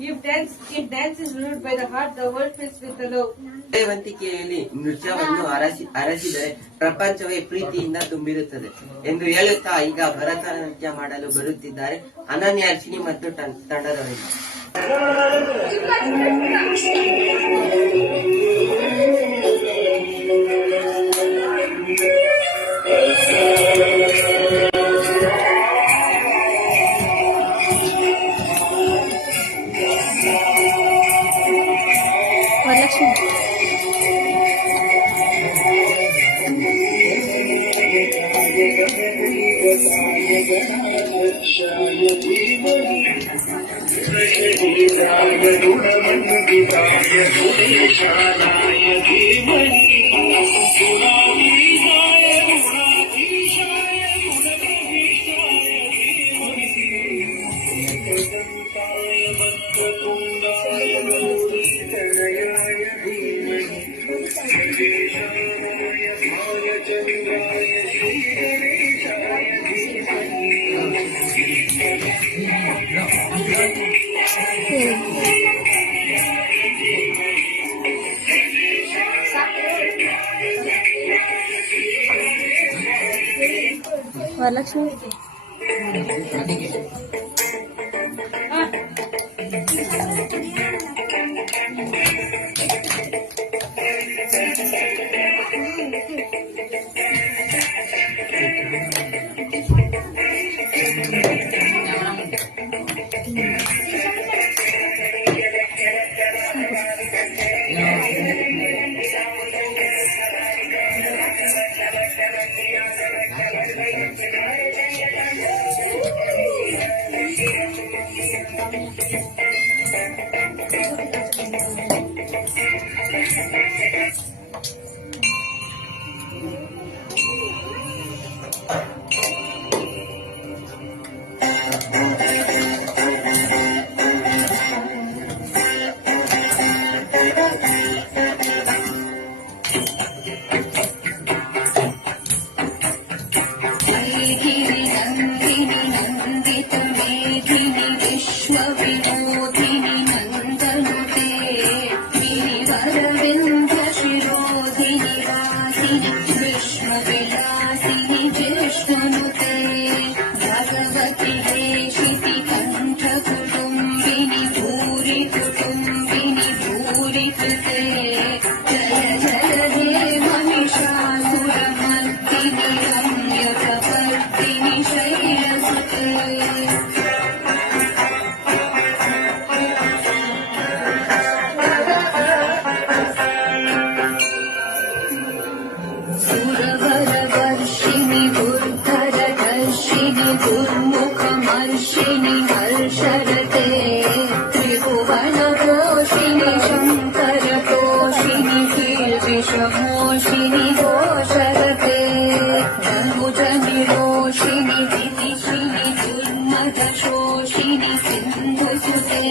If dance is ruled by the heart, the world fills with the love. ವಂತಿಕೆಯಲ್ಲಿ ನೃತ್ಯವನ್ನು ಅರಸಿದರೆ ಪ್ರಪಂಚವೇ ಪ್ರೀತಿಯಿಂದ ತುಂಬಿರುತ್ತದೆ ಎಂದು ಹೇಳುತ್ತಾ ಈಗ ಭರತನಾಟ್ಯ ಮಾಡಲು ಬರುತ್ತಿದ್ದಾರೆ ಅನನ್ಯ ಅರ್ಚಿನಿ ಮತ್ತು ತಂಡದವರಿಂದ. వరలక్ష్మి दुर्मुखमर्षिणि हर्षरते त्रिभुवनपोषिणि शङ्करतोषिणि कीर्तिशमोषिणि घोषरते धनुजनिरोषिणि दिदिशिनि दुर्मदशोषिणि सिन्धुसुते